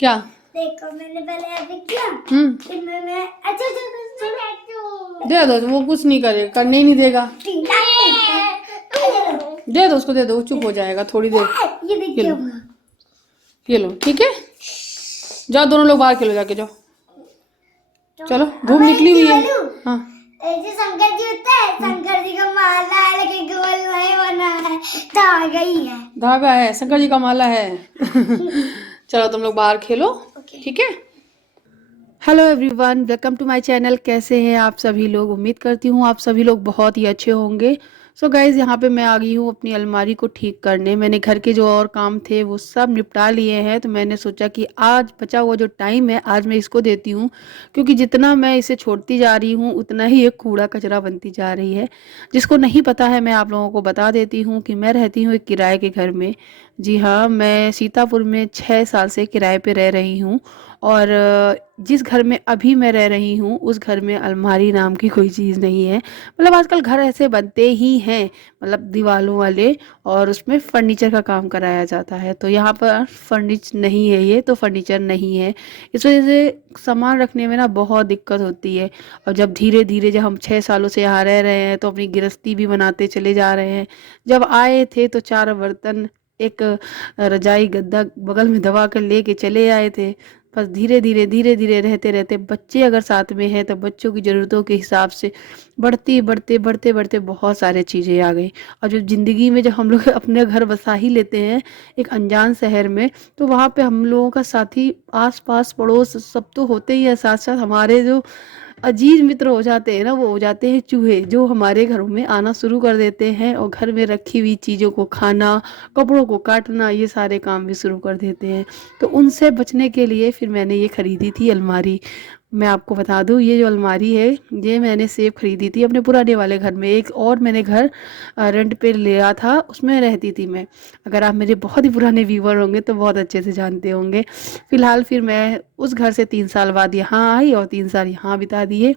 क्या? देखो मैंने पहले ऐसे किया, फिर मैं अच्छा दे दो, वो कुछ नहीं करेगा, करने ही नहीं देगा। दे दो उसको, दे दो, चुप हो जाएगा थोड़ी देर। ये देखिए ये लो, ठीक है, जाओ दोनों लोग बाहर खेलो, जाके जाओ। चलो, धूप निकली हुई है। हाँ, ऐसे शंकर जी होता है, शंकर जी का माला है लेकिन गोल नहीं बना है, धागा ही है। धागा है, शंकर जी का माला है। चलो तुम लोग बाहर खेलो, ठीक है। Hello everyone, welcome to my channel. कैसे हैं आप सभी लोग? उम्मीद करती हूँ आप सभी लोग बहुत ही अच्छे होंगे। सो गाइज, यहाँ पे मैं आ गई हूँ अपनी अलमारी को ठीक करने। मैंने घर के जो और काम थे वो सब निपटा लिए हैं, तो मैंने सोचा कि आज बचा हुआ जो टाइम है आज मैं इसको देती हूँ, क्योंकि जितना मैं इसे छोड़ती जा रही हूँ उतना ही एक कूड़ा कचरा बनती जा रही है। जिसको नहीं पता है मैं आप लोगों को बता देती हूँ कि मैं रहती हूँ एक किराए के घर में। जी हाँ, मैं सीतापुर में 6 साल से किराए पे रह रही हूँ। और जिस घर में अभी मैं रह रही हूँ उस घर में अलमारी नाम की कोई चीज़ नहीं है। मतलब आजकल घर ऐसे बनते ही हैं, मतलब दीवारों वाले, और उसमें फर्नीचर का काम कराया जाता है। तो यहाँ पर फर्नीचर नहीं है, ये तो फर्नीचर नहीं है। इस वजह से सामान रखने में ना बहुत दिक्कत होती है। और जब धीरे धीरे, जब हम 6 सालों से यहाँ रह रहे हैं तो अपनी गृहस्थी भी बनाते चले जा रहे हैं। जब आए थे तो 4 बर्तन, एक रजाई गद्दा बगल में दबा कर लेके चले आए थे। बस धीरे धीरे रहते रहते, बच्चे अगर साथ में हैं तो बच्चों की ज़रूरतों के हिसाब से बढ़ते बहुत सारे चीज़ें आ गई। और जो ज़िंदगी में जब हम लोग अपने घर बसा ही लेते हैं एक अनजान शहर में, तो वहाँ पे हम लोगों का साथी, आस पास पड़ोस सब तो होते ही है, साथ साथ हमारे जो अजीज मित्र हो जाते हैं ना, वो हो जाते हैं चूहे, जो हमारे घरों में आना शुरू कर देते हैं और घर में रखी हुई चीज़ों को खाना, कपड़ों को काटना, ये सारे काम भी शुरू कर देते हैं। तो उनसे बचने के लिए फिर मैंने ये खरीदी थी अलमारी। मैं आपको बता दूं, ये जो अलमारी है ये मैंने सेब खरीदी थी अपने पुराने वाले घर में। एक और मैंने घर रेंट पे लिया था, उसमें रहती थी मैं। अगर आप मेरे बहुत ही पुराने व्यूवर होंगे तो बहुत अच्छे से जानते होंगे। फिलहाल फिर मैं उस घर से 3 साल बाद यहाँ आई और 3 साल यहाँ बिता दिए।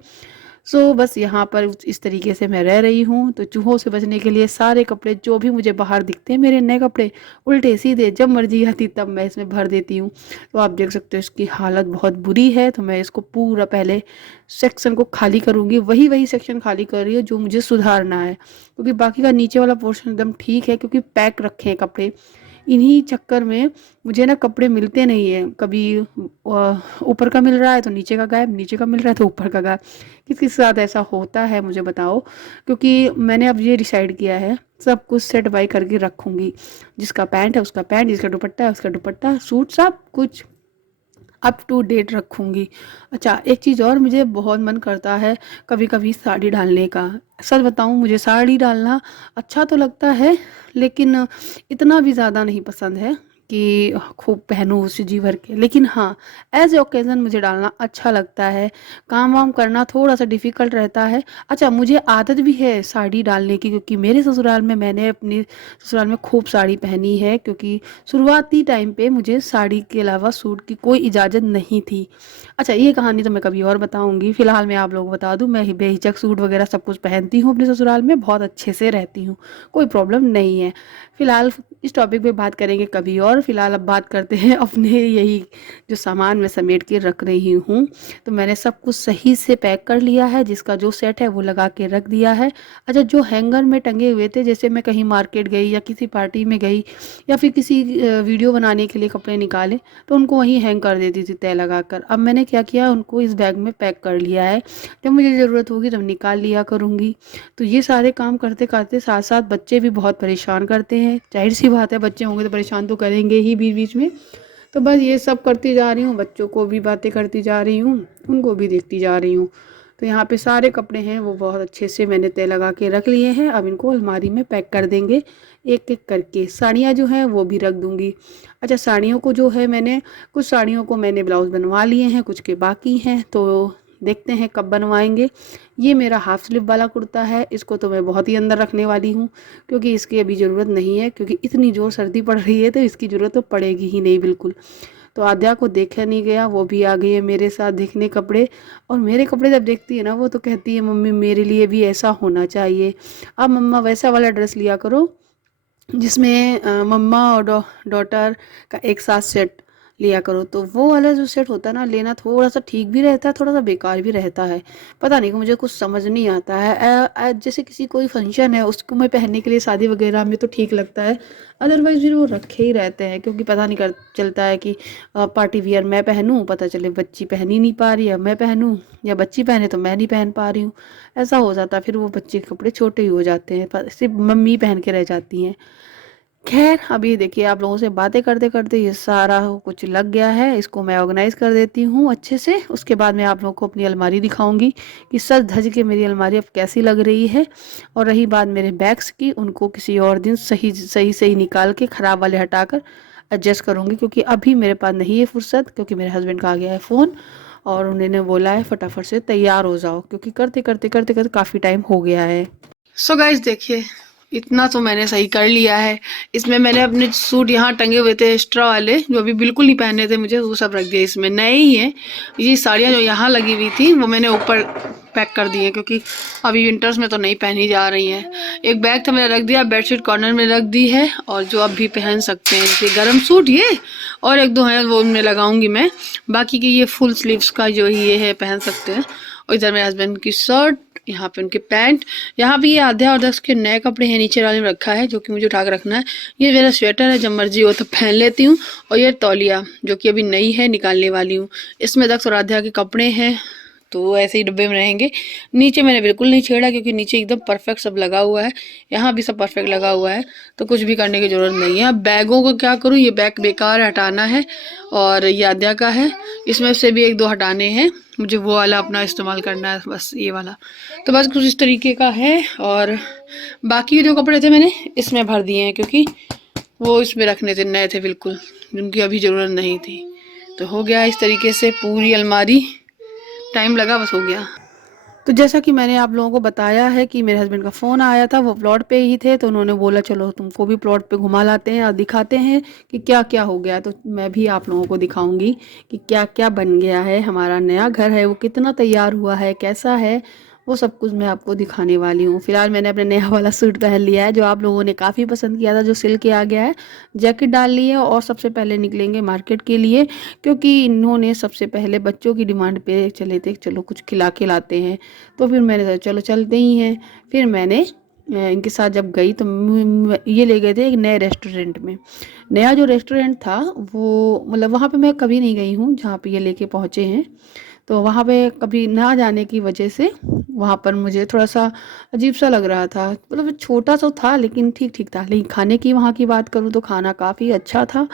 सो बस यहाँ पर इस तरीके से मैं रह रही हूँ। तो चूहों से बचने के लिए सारे कपड़े जो भी मुझे बाहर दिखते हैं, मेरे नए कपड़े, उल्टे सीधे जब मर्जी आती तब मैं इसमें भर देती हूँ। तो आप देख सकते हो इसकी हालत बहुत बुरी है। तो मैं इसको पूरा पहले सेक्शन को खाली करूँगी, वही वही सेक्शन खाली कर रही हूँ जो मुझे सुधारना है, क्योंकि बाकी का नीचे वाला पोर्शन एकदम ठीक है, क्योंकि पैक रखे हैं कपड़े। इन्हीं चक्कर में मुझे ना कपड़े मिलते नहीं है। कभी ऊपर का मिल रहा है तो नीचे का गायब, नीचे का मिल रहा है तो ऊपर का गायब। किसके साथ ऐसा होता है मुझे बताओ, क्योंकि मैंने अब ये डिसाइड किया है सब कुछ सेट बाई करके रखूँगी। जिसका पैंट है उसका पैंट, जिसका दुपट्टा है उसका दुपट्टा, सूट, सब कुछ अप टू डेट रखूँगी। अच्छा, एक चीज़ और, मुझे बहुत मन करता है कभी कभी साड़ी डालने का। सच बताऊँ, मुझे साड़ी डालना अच्छा तो लगता है, लेकिन इतना भी ज़्यादा नहीं पसंद है कि खूब पहनूँ उसे जी भर के। लेकिन हाँ, एज ए ओकेज़न मुझे डालना अच्छा लगता है। काम वाम करना थोड़ा सा डिफ़िकल्ट रहता है। अच्छा, मुझे आदत भी है साड़ी डालने की, क्योंकि मेरे ससुराल में, मैंने अपने ससुराल में खूब साड़ी पहनी है, क्योंकि शुरुआती टाइम पे मुझे साड़ी के अलावा सूट की कोई इजाज़त नहीं थी। अच्छा, ये कहानी तो मैं कभी और बताऊंगी। फिलहाल मैं आप लोगों को बता दूं, मैं बेहिचक सूट वगैरह सब कुछ पहनती हूँ अपने ससुराल में, बहुत अच्छे से रहती हूँ, कोई प्रॉब्लम नहीं है। फिलहाल इस टॉपिक पे बात करेंगे कभी और। फिलहाल अब बात करते हैं अपने यही जो सामान मैं समेट के रख रही हूँ। तो मैंने सब कुछ सही से पैक कर लिया है, जिसका जो सेट है वो लगा के रख दिया है। अच्छा, जो हैंगर में टंगे हुए थे, जैसे मैं कहीं मार्केट गई या किसी पार्टी में गई या फिर किसी वीडियो बनाने के लिए कपड़े निकाले, तो उनको वहीं हैंग कर देती थी तय लगाकर। अब मैंने क्या किया, उनको इस बैग में पैक कर लिया है। जब मुझे ज़रूरत होगी तब निकाल लिया करूँगी। तो ये सारे काम करते करते साथ साथ बच्चे भी बहुत परेशान करते हैं। जाहिर सी बात है, बच्चे होंगे तो परेशान तो करेंगे ही बीच बीच में। तो बस ये सब करती जा रही हूँ, बच्चों को भी बातें करती जा रही हूँ, उनको भी देखती जा रही हूँ। तो यहाँ पे सारे कपड़े हैं वो बहुत अच्छे से मैंने तय लगा के रख लिए हैं। अब इनको अलमारी में पैक कर देंगे एक एक करके। साड़ियाँ जो हैं वो भी रख दूँगी। अच्छा, साड़ियों को जो है, मैंने कुछ साड़ियों को मैंने ब्लाउज़ बनवा लिए हैं, कुछ के बाकी हैं, तो देखते हैं कब बनवाएंगे। ये मेरा हाफ स्लीव वाला कुर्ता है, इसको तो मैं बहुत ही अंदर रखने वाली हूँ, क्योंकि इसकी अभी ज़रूरत नहीं है, क्योंकि इतनी ज़ोर सर्दी पड़ रही है तो इसकी ज़रूरत तो पड़ेगी ही नहीं बिल्कुल। तो आद्या को देखा नहीं गया, वो भी आ गई है मेरे साथ देखने कपड़े। और मेरे कपड़े जब देखती है ना, वो तो कहती है मम्मी मेरे लिए भी ऐसा होना चाहिए। अब मम्मा वैसा वाला ड्रेस लिया करो जिसमें मम्मा और डॉटर का एक साथ सेट लिया करो। तो वो वाला जो सेट होता है ना, लेना थोड़ा सा ठीक भी रहता है, थोड़ा सा बेकार भी रहता है। पता नहीं, मुझे कुछ समझ नहीं आता है। जैसे किसी कोई फंक्शन है उसको मैं पहनने के लिए शादी वगैरह में तो ठीक लगता है, अदरवाइज फिर वो रखे ही रहते हैं, क्योंकि पता नहीं कर चलता है कि पार्टी वियर मैं पहनूं, पता चले बच्ची पहन ही नहीं पा रही है, मैं पहनूं, या बच्ची पहने तो मैं नहीं पहन पा रही हूँ। ऐसा हो जाता है, फिर वो बच्चे के कपड़े छोटे ही हो जाते हैं, सिर्फ मम्मी पहन के रह जाती हैं। खैर, अभी देखिए आप लोगों से बातें करते करते ये सारा कुछ लग गया है, इसको मैं ऑर्गेनाइज कर देती हूँ अच्छे से। उसके बाद मैं आप लोगों को अपनी अलमारी दिखाऊंगी कि सज धज के मेरी अलमारी अब कैसी लग रही है। और रही बात मेरे बैग्स की, उनको किसी और दिन सही सही सही निकाल के ख़राब वाले हटाकर एडजस्ट करूँगी, क्योंकि अभी मेरे पास नहीं है फुर्सत, क्योंकि मेरे हस्बैंड का आ गया है फ़ोन और उन्होंने बोला है फटाफट से तैयार हो जाओ, क्योंकि करते करते करते करते काफ़ी टाइम हो गया है। सो गाइस देखिए, इतना तो मैंने सही कर लिया है। इसमें मैंने अपने सूट यहाँ टंगे हुए थे एक्स्ट्रा वाले, जो अभी बिल्कुल नहीं पहने थे मुझे, वो सब रख दिए इसमें, नए ही हैं। ये साड़ियाँ जो यहाँ लगी हुई थी वो मैंने ऊपर पैक कर दी है, क्योंकि अभी विंटर्स में तो नहीं पहनी जा रही हैं। एक बैग था मेरा रख दिया, बेडशीट कॉर्नर में रख दी है, और जो अब भी पहन सकते हैं जैसे गर्म सूट ये, और एक दो हैं वो उनमें लगाऊंगी मैं। बाकी की ये फुल स्लीव्स का जो ये है पहन सकते हैं। और इधर मेरे हस्बैंड की शर्ट, यहाँ पे उनके पैंट, यहाँ पे ये आध्या और दस के नए कपड़े हैं नीचे वाले में रखा है, जो कि मुझे उठा के रखना है। ये मेरा स्वेटर है, जब मर्जी हो तो पहन लेती हूँ। और ये तौलिया जो कि अभी नई है, निकालने वाली हूँ। इसमें दक्ष और आध्या के कपड़े हैं, तो वो ऐसे ही डब्बे में रहेंगे। नीचे मैंने बिल्कुल नहीं छेड़ा, क्योंकि नीचे एकदम परफेक्ट सब लगा हुआ है, यहाँ भी सब परफेक्ट लगा हुआ है, तो कुछ भी करने की ज़रूरत नहीं है। अब बैगों को क्या करूँ, ये बैग बेकार हटाना है, और ये आद्या का है, इसमें से भी एक दो हटाने हैं, मुझे वो वाला अपना इस्तेमाल करना है, बस ये वाला। तो बस कुछ इस तरीके का है। और बाकी जो कपड़े थे मैंने इसमें भर दिए हैं, क्योंकि वो इसमें रखने थे, नए थे बिल्कुल, जिनकी अभी ज़रूरत नहीं थी। तो हो गया इस तरीके से पूरी अलमारी, टाइम लगा बस हो गया। तो जैसा कि मैंने आप लोगों को बताया है कि मेरे हस्बैंड का फ़ोन आया था, वो प्लॉट पे ही थे, तो उन्होंने बोला चलो तुमको भी प्लॉट पे घुमा लाते हैं और दिखाते हैं कि क्या क्या हो गया। तो मैं भी आप लोगों को दिखाऊंगी कि क्या क्या बन गया है, हमारा नया घर है वो कितना तैयार हुआ है, कैसा है, वो सब कुछ मैं आपको दिखाने वाली हूँ। फिलहाल मैंने अपने नया वाला सूट पहन लिया है, जो आप लोगों ने काफ़ी पसंद किया था, जो सिल के आ गया है। जैकेट डाल ली है, और सबसे पहले निकलेंगे मार्केट के लिए, क्योंकि इन्होंने सबसे पहले बच्चों की डिमांड पे चले थे, चलो कुछ खिला के लाते हैं। तो फिर मैंने सोचा चलो चलते ही हैं। फिर मैंने इनके साथ जब गई तो ये ले गए थे एक नए रेस्टोरेंट में। नया जो रेस्टोरेंट था वो, मतलब वहाँ पे मैं कभी नहीं गई हूँ जहाँ पे ये लेके पहुँचे हैं, तो वहाँ पे कभी ना जाने की वजह से वहाँ पर मुझे थोड़ा सा अजीब सा लग रहा था। मतलब छोटा सा था लेकिन ठीक ठीक था। लेकिन खाने की वहाँ की बात करूँ तो खाना काफ़ी अच्छा था।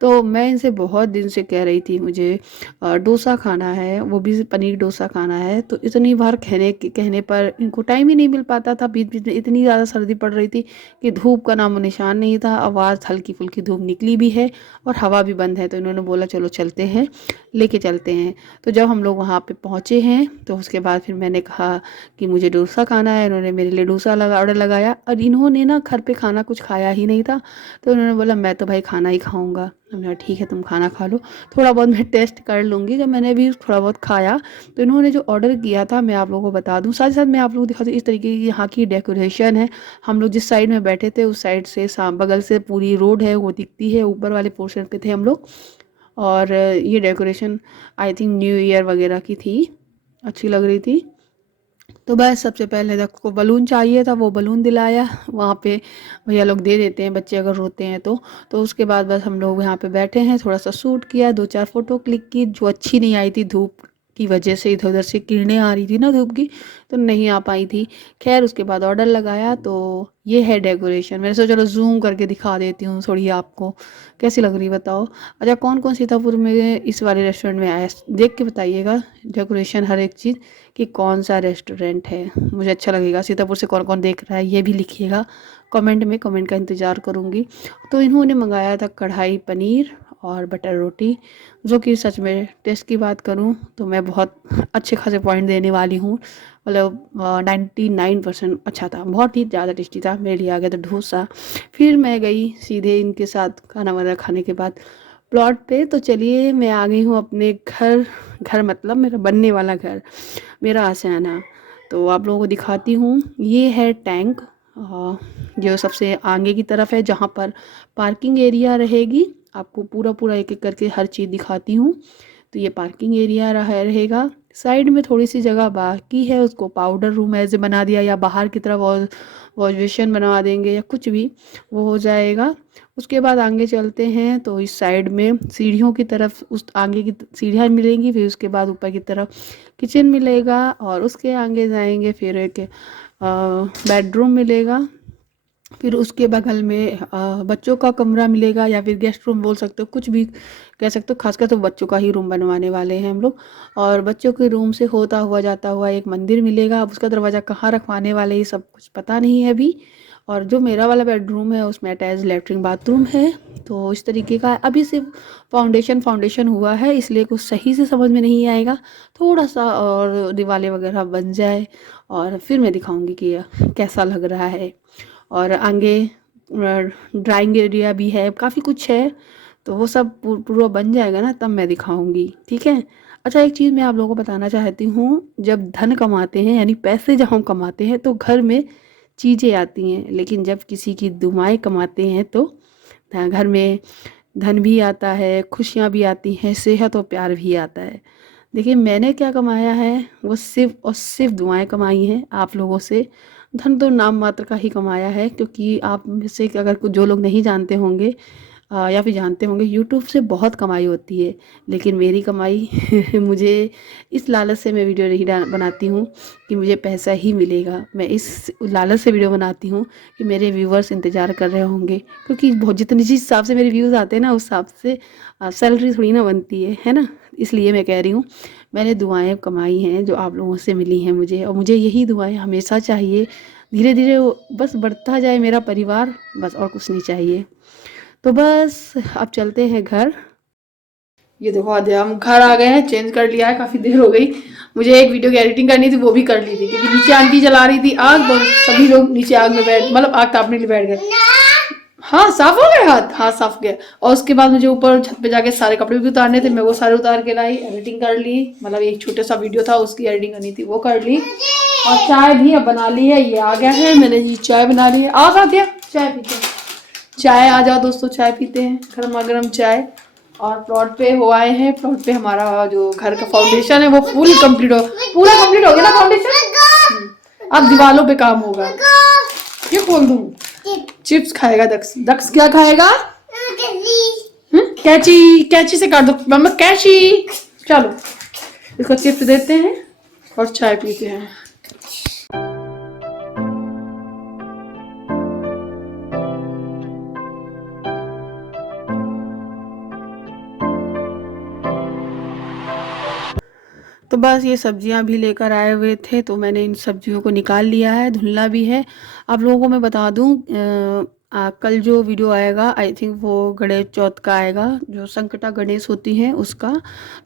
तो मैं इनसे बहुत दिन से कह रही थी मुझे डोसा खाना है, वो भी पनीर डोसा खाना है। तो इतनी बार कहने पर इनको टाइम ही नहीं मिल पाता था। बीच बीच में इतनी ज़्यादा सर्दी पड़ रही थी कि धूप का नामो निशान नहीं था। आवाज़ हल्की फुल्की धूप निकली भी है और हवा भी बंद है, तो इन्होंने बोला चलो चलते हैं, लेके चलते हैं। तो जब हम लोग वहाँ पे पहुँचे हैं तो उसके बाद फिर मैंने कहा कि मुझे डोसा खाना है। इन्होंने मेरे लिए डोसा ऑर्डर लगाया, और इन्होंने ना घर पे खाना कुछ खाया ही नहीं था, तो इन्होंने बोला मैं तो भाई खाना ही खाऊंगा। हमने कहा ठीक है तुम खाना खा लो, थोड़ा बहुत मैं टेस्ट कर लूँगी। जब मैंने भी थोड़ा बहुत खाया तो इन्होंने जो ऑर्डर किया था मैं आप लोगों को बता दूँ, साथ ही साथ मैं आप लोगों को दिखा दूँ इस तरीके की यहाँ की डेकोरेशन है। हम लोग जिस साइड में बैठे थे उस साइड से बगल से पूरी रोड है वो दिखती है, ऊपर वाले पोर्शन पे थे हम लोग। और ये decoration I think new year वगैरह की थी, अच्छी लग रही थी। तो बस सबसे पहले तक को बलून चाहिए था, वो बलून दिलाया। वहाँ पे भैया लोग दे देते हैं बच्चे अगर रोते हैं तो उसके बाद बस हम लोग यहाँ पे बैठे हैं, थोड़ा सा शूट किया, 2-4 फ़ोटो क्लिक की। जो अच्छी नहीं आई थी धूप की वजह से, इधर उधर से किरणें आ रही थी ना धूप की, तो नहीं आ पाई थी। खैर उसके बाद ऑर्डर लगाया, तो ये है डेकोरेशन। मैंने सोचा चलो जूम करके दिखा देती हूँ थोड़ी आपको, कैसी लग रही बताओ। अच्छा कौन कौन सीतापुर में इस वाले रेस्टोरेंट में आया, देख के बताइएगा डेकोरेशन हर एक चीज़ कि कौन सा रेस्टोरेंट है, मुझे अच्छा लगेगा। सीतापुर से कौन कौन देख रहा है ये भी लिखिएगा कमेंट में, कमेंट का इंतज़ार करूँगी। तो इन्होंने मंगाया था कढ़ाई पनीर और बटर रोटी, जो कि सच में टेस्ट की बात करूँ तो मैं बहुत अच्छे खासे पॉइंट देने वाली हूँ। मतलब 99% अच्छा था, बहुत ही ज़्यादा टेस्टी था। मेरे लिए आ गया था डोसा। फिर मैं गई सीधे इनके साथ खाना वाना खाने के बाद प्लॉट पे। तो चलिए मैं आ गई हूँ अपने घर मतलब मेरा बनने वाला घर, मेरा आशियाना। तो आप लोगों को दिखाती हूँ, ये है टैंक जो सबसे आगे की तरफ है जहाँ पर पार्किंग एरिया रहेगी। आपको पूरा पूरा एक एक करके हर चीज़ दिखाती हूँ। तो ये पार्किंग एरिया रहेगा। साइड में थोड़ी सी जगह बाकी है, उसको पाउडर रूम ऐसे बना दिया, या बाहर की तरफ वॉश बेसिन बनवा देंगे या कुछ भी, वो हो जाएगा। उसके बाद आगे चलते हैं तो इस साइड में सीढ़ियों की तरफ उस आगे की सीढ़ियाँ मिलेंगी, फिर उसके बाद ऊपर की तरफ किचन मिलेगा, और उसके आगे जाएंगे फिर एक बेडरूम मिलेगा। फिर उसके बगल में बच्चों का कमरा मिलेगा, या फिर गेस्ट रूम बोल सकते हो, कुछ भी कह सकते हो। खासकर तो बच्चों का ही रूम बनवाने वाले हैं हम लोग। और बच्चों के रूम से होता हुआ जाता हुआ एक मंदिर मिलेगा। अब उसका दरवाज़ा कहाँ रखवाने वाले ये सब कुछ पता नहीं है अभी। और जो मेरा वाला बेडरूम है उसमें अटैच लेटरिन बाथरूम है। तो इस तरीके का अभी सिर्फ फाउंडेशन हुआ है, इसलिए कुछ सही से समझ में नहीं आएगा। थोड़ा सा और दीवारें वगैरह बन जाए और फिर मैं दिखाऊंगी कि यह कैसा लग रहा है। और आगे ड्राइंग एरिया भी है, काफ़ी कुछ है। तो वो सब पूरा बन जाएगा ना, तब मैं दिखाऊंगी, ठीक है। अच्छा, एक चीज़ मैं आप लोगों को बताना चाहती हूँ। जब धन कमाते हैं, यानी पैसे जब हम कमाते हैं, तो घर में चीज़ें आती हैं। लेकिन जब किसी की दुआएं कमाते हैं तो घर में धन भी आता है, खुशियाँ भी आती हैं, सेहत और प्यार भी आता है। देखिए, मैंने क्या कमाया है, वो सिर्फ और सिर्फ दुआएं कमाई हैं आप लोगों से। धन तो नाम मात्र का ही कमाया है, क्योंकि आप में से अगर कुछ जो लोग नहीं जानते होंगे या फिर जानते होंगे, यूट्यूब से बहुत कमाई होती है। लेकिन मेरी कमाई मुझे इस लालच से मैं वीडियो नहीं बनाती हूँ कि मुझे पैसा ही मिलेगा। मैं इस लालच से वीडियो बनाती हूँ कि मेरे व्यूवर्स इंतज़ार कर रहे होंगे, क्योंकि बहुत जितनी जिस हिसाब से मेरे व्यूज़ आते हैं ना, उस हिसाब से सैलरी थोड़ी ना बनती है ना। इसलिए मैं कह रही हूँ, मैंने दुआएं कमाई हैं जो आप लोगों से मिली हैं मुझे, और मुझे यही दुआएं हमेशा चाहिए। धीरे धीरे बस बढ़ता जाए मेरा परिवार, बस और कुछ नहीं चाहिए। तो बस अब चलते हैं घर। ये देखो, आज हम घर आ गए हैं, चेंज कर लिया है, काफ़ी देर हो गई। मुझे एक वीडियो की एडिटिंग करनी थी, वो भी कर ली थी, क्योंकि नीचे आंटी जला रही थी आग, तो सभी लोग नीचे आग में बैठ, मतलब आग तापने के लिए बैठ गए। हाँ, साफ हो गए हाथ, हाँ साफ गया। और उसके बाद मुझे ऊपर छत पे जाके सारे कपड़े भी उतारने थे, मैं वो सारे उतार के लाई, एडिटिंग कर ली। मतलब एक छोटा सा वीडियो था, उसकी एडिटिंग करनी थी, वो कर ली। और चाय भी अब बना ली है, ये आ गया है, मैंने ये चाय बना ली है। आ गया, चाय पीते हैं, चाय आ जाओ दोस्तों, चाय पीते हैं, गर्मा गर्म चाय। और प्लॉट पे हो आए हैं। प्लॉट पे हमारा जो घर का फाउंडेशन है वो पूरा कंप्लीट हो गया ना फाउंडेशन। अब दीवारों पे काम होगा। ये खोल दूँ, चिप्स खाएगा दक्ष। दक्ष क्या खाएगा? कैची से काट दो मम्मा, कैची। चलो इसको चिप्स देते हैं और चाय पीते हैं। तो बस ये सब्जियां भी लेकर आए हुए थे, तो मैंने इन सब्जियों को निकाल लिया है, धुलना भी है। आप लोगों को मैं बता दूं, कल जो वीडियो आएगा, आई थिंक वो गणेश चौथ का आएगा, जो संकटा गणेश होती हैं उसका।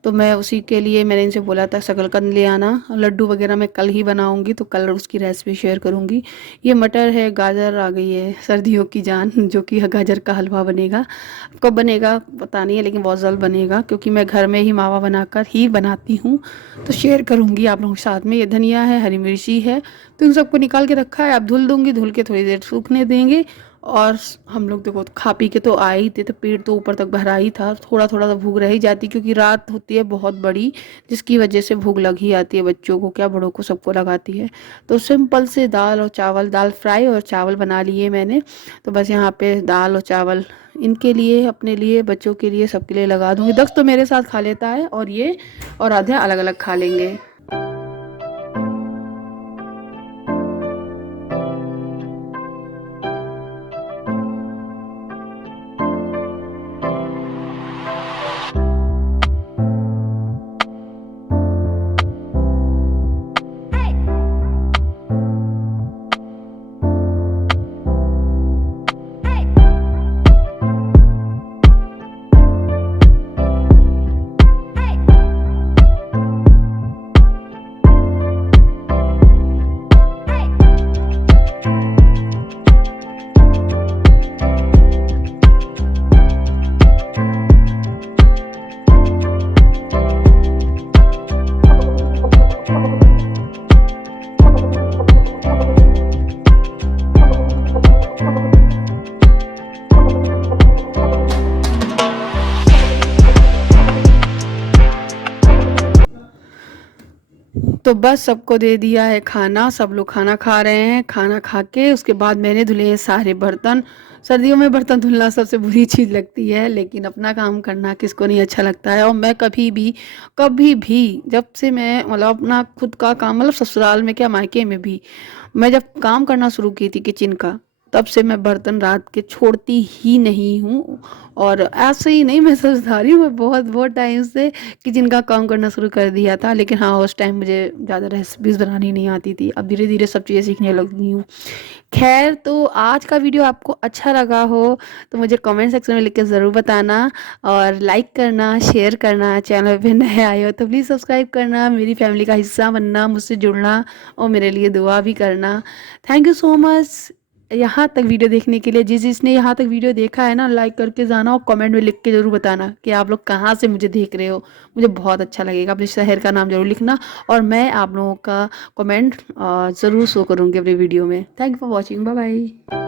तो मैं उसी के लिए मैंने इनसे बोला था शकरकंद ले आना, लड्डू वगैरह मैं कल ही बनाऊंगी, तो कल उसकी रेसिपी शेयर करूंगी। ये मटर है, गाजर आ गई है, सर्दियों की जान, जो कि गाजर का हलवा बनेगा। कब बनेगा पता नहीं है, लेकिन बहुत जल्द बनेगा, क्योंकि मैं घर में ही मावा बनाकर ही बनाती हूँ। तो शेयर करूँगी आप लोगों के साथ में। ये धनिया है, हरी मिर्ची है, तो इन सबको निकाल के रखा है। अब धुल दूँगी, धुल के थोड़ी देर सूखने देंगे। और हम लोग देखो खा पी के तो आए ही थे, तो पेट तो ऊपर तक भरा ही था। थोड़ा थोड़ा तो भूख रह ही जाती, क्योंकि रात होती है बहुत बड़ी, जिसकी वजह से भूख लग ही आती है, बच्चों को क्या बड़ों को सबको लगाती है। तो सिंपल से दाल और चावल, दाल फ्राई और चावल बना लिए मैंने। तो बस यहाँ पे दाल और चावल इनके लिए, अपने लिए, बच्चों के लिए, सबके लिए लगा दूँगी। दक्ष तो मेरे साथ खा लेता है, और ये और आधा अलग अलग खा लेंगे। तो बस सबको दे दिया है खाना, सब लोग खाना खा रहे हैं। खाना खा के उसके बाद मैंने धुले हैं सारे बर्तन। सर्दियों में बर्तन धुलना सबसे बुरी चीज़ लगती है, लेकिन अपना काम करना किसको नहीं अच्छा लगता है। और मैं कभी भी जब से मैं मतलब अपना खुद का काम मतलब ससुराल में क्या मायके में भी मैं जब काम करना शुरू की थी किचन का, तब से मैं बर्तन रात के छोड़ती ही नहीं हूँ। और ऐसे ही नहीं, मैं सच बता रही हूँ, मैं बहुत बहुत टाइम से किचन का काम करना शुरू कर दिया था। लेकिन हाँ, उस टाइम मुझे ज़्यादा रेसिपीज़ बनानी नहीं आती थी। अब धीरे धीरे सब चीज़ें सीखने लगी हूँ। खैर, तो आज का वीडियो आपको अच्छा लगा हो तो मुझे कमेंट सेक्शन में लिख के ज़रूर बताना, और लाइक करना, शेयर करना। चैनल पे नए आए हो तो प्लीज़ सब्सक्राइब करना, मेरी फैमिली का हिस्सा बनना, मुझसे जुड़ना और मेरे लिए दुआ भी करना। थैंक यू सो मच यहाँ तक वीडियो देखने के लिए। जिसने यहाँ तक वीडियो देखा है ना, लाइक करके जाना और कमेंट में लिख के ज़रूर बताना कि आप लोग कहाँ से मुझे देख रहे हो। मुझे बहुत अच्छा लगेगा। अपने शहर का नाम ज़रूर लिखना और मैं आप लोगों का कमेंट ज़रूर शो करूँगी अपने वीडियो में। Thank you for watching. Bye bye.